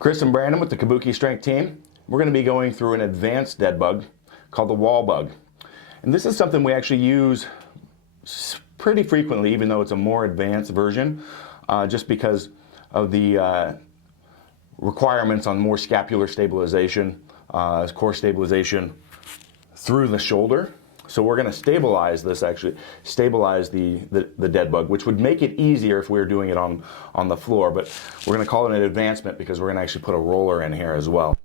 Chris and Brandon with the Kabuki Strength team. We're going to be going through an advanced dead bug called the Wallbug. And this is something we actually use pretty frequently, even though it's a more advanced version, just because of the requirements on more scapular stabilization, core stabilization through the shoulder. So we're going to stabilize this, actually stabilize the dead bug, which would make it easier if we were doing it on the floor. But we're going to call it an advancement because we're going to actually put a roller in here as well.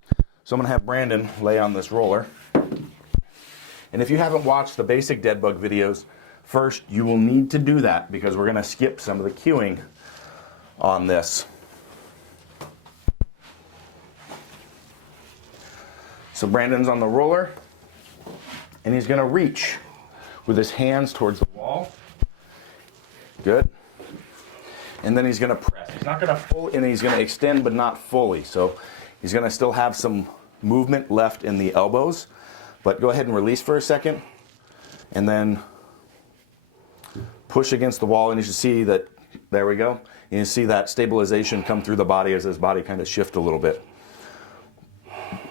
So I'm going to have Brandon lay on this roller. And if you haven't watched the basic dead bug videos, first you will need to do that because we're going to skip some of the cueing on this. So Brandon's on the roller, and he's going to reach with his hands towards the wall. Good. And then he's going to press. He's not going to fully, and he's going to extend, but not fully. So he's going to still have some movement left in the elbows. But go ahead and release for a second, and then push against the wall, and you should see that, there we go. And you see that stabilization come through the body as his body kind of shifts a little bit.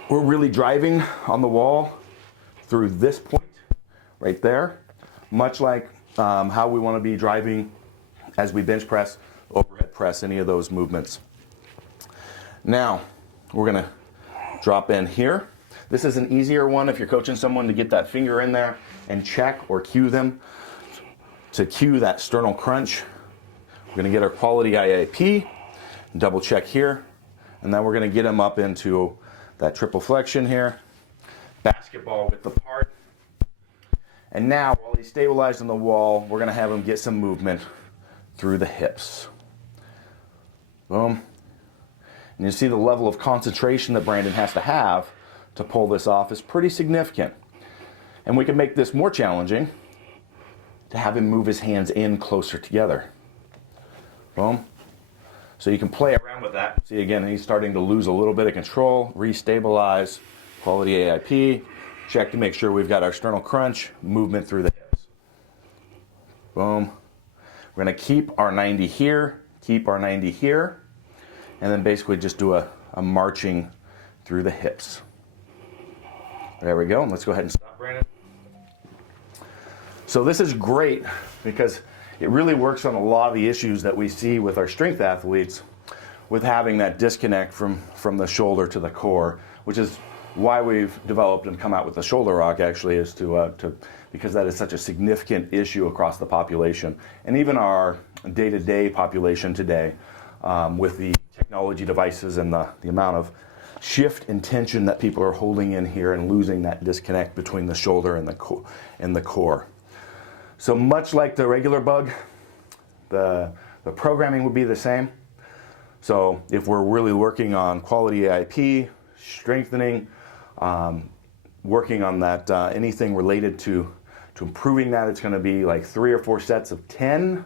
We're really driving on the wall through this point right there, much like how we want to be driving as we bench press, overhead press, any of those movements. Now, we're going to drop in here. This is an easier one if you're coaching someone to get that finger in there and check or cue them to cue that sternal crunch. We're going to get our quality IAP, double check here, and then we're going to get them up into that triple flexion here, basketball width apart. And now, while he's stabilized on the wall, we're going to have him get some movement through the hips. Boom. And you see the level of concentration that Brandon has to have to pull this off is pretty significant. And we can make this more challenging to have him move his hands in closer together. Boom. So you can play around with that. See, again, he's starting to lose a little bit of control. Restabilize, quality AIP. Check to make sure we've got our sternal crunch, movement through the hips. Boom. We're going to keep our 90 here, keep our 90 here, and then basically just do a marching through the hips. There we go. Let's go ahead and stop, Brandon. So this is great because it really works on a lot of the issues that we see with our strength athletes with having that disconnect from the shoulder to the core, which is why we've developed and come out with the shoulder rock, actually, is because that is such a significant issue across the population. And even our day-to-day population today, with the technology devices and the amount of shift and tension that people are holding in here and losing that disconnect between the shoulder and the core. So much like the regular bug, the programming would be the same. So if we're really working on quality AIP, strengthening, working on that, anything related to improving that, it's going to be like 3 or 4 sets of 10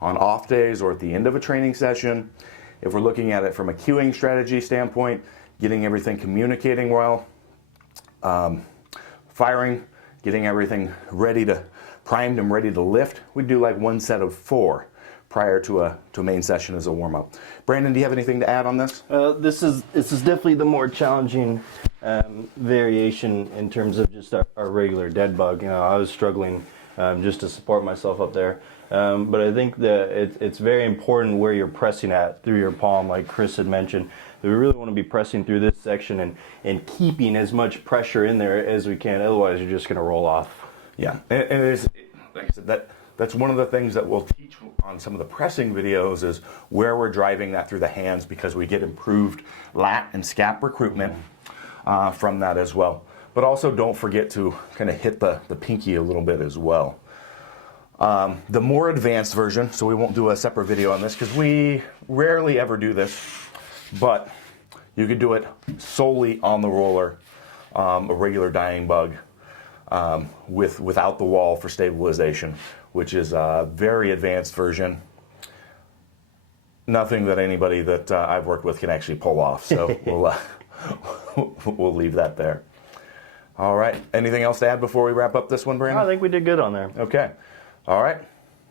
on off days or at the end of a training session. If we're looking at it from a cueing strategy standpoint, getting everything communicating well, firing, getting everything ready to, primed and ready to lift, we do like 1 set of 4 prior to a main session as a warm-up. Brandon, do you have anything to add on this? This is definitely the more challenging variation in terms of just our regular dead bug. You know, I was struggling just to support myself up there. But I think that it's very important where you're pressing at through your palm, like Chris had mentioned. We really want to be pressing through this section and keeping as much pressure in there as we can. Otherwise, you're just going to roll off. Yeah, and it is, like I said, that's one of the things that we'll teach on some of the pressing videos is where we're driving that through the hands, because we get improved lat and scap recruitment from that as well. But also don't forget to kind of hit the pinky a little bit as well. The more advanced version, so we won't do a separate video on this because we rarely ever do this, but you could do it solely on the roller, a regular dying bug, without the wall for stabilization, which is a very advanced version. Nothing that anybody that I've worked with can actually pull off, so we'll leave that there. All right, anything else to add before we wrap up this one, Brandon? I think we did good on there. Okay. All right.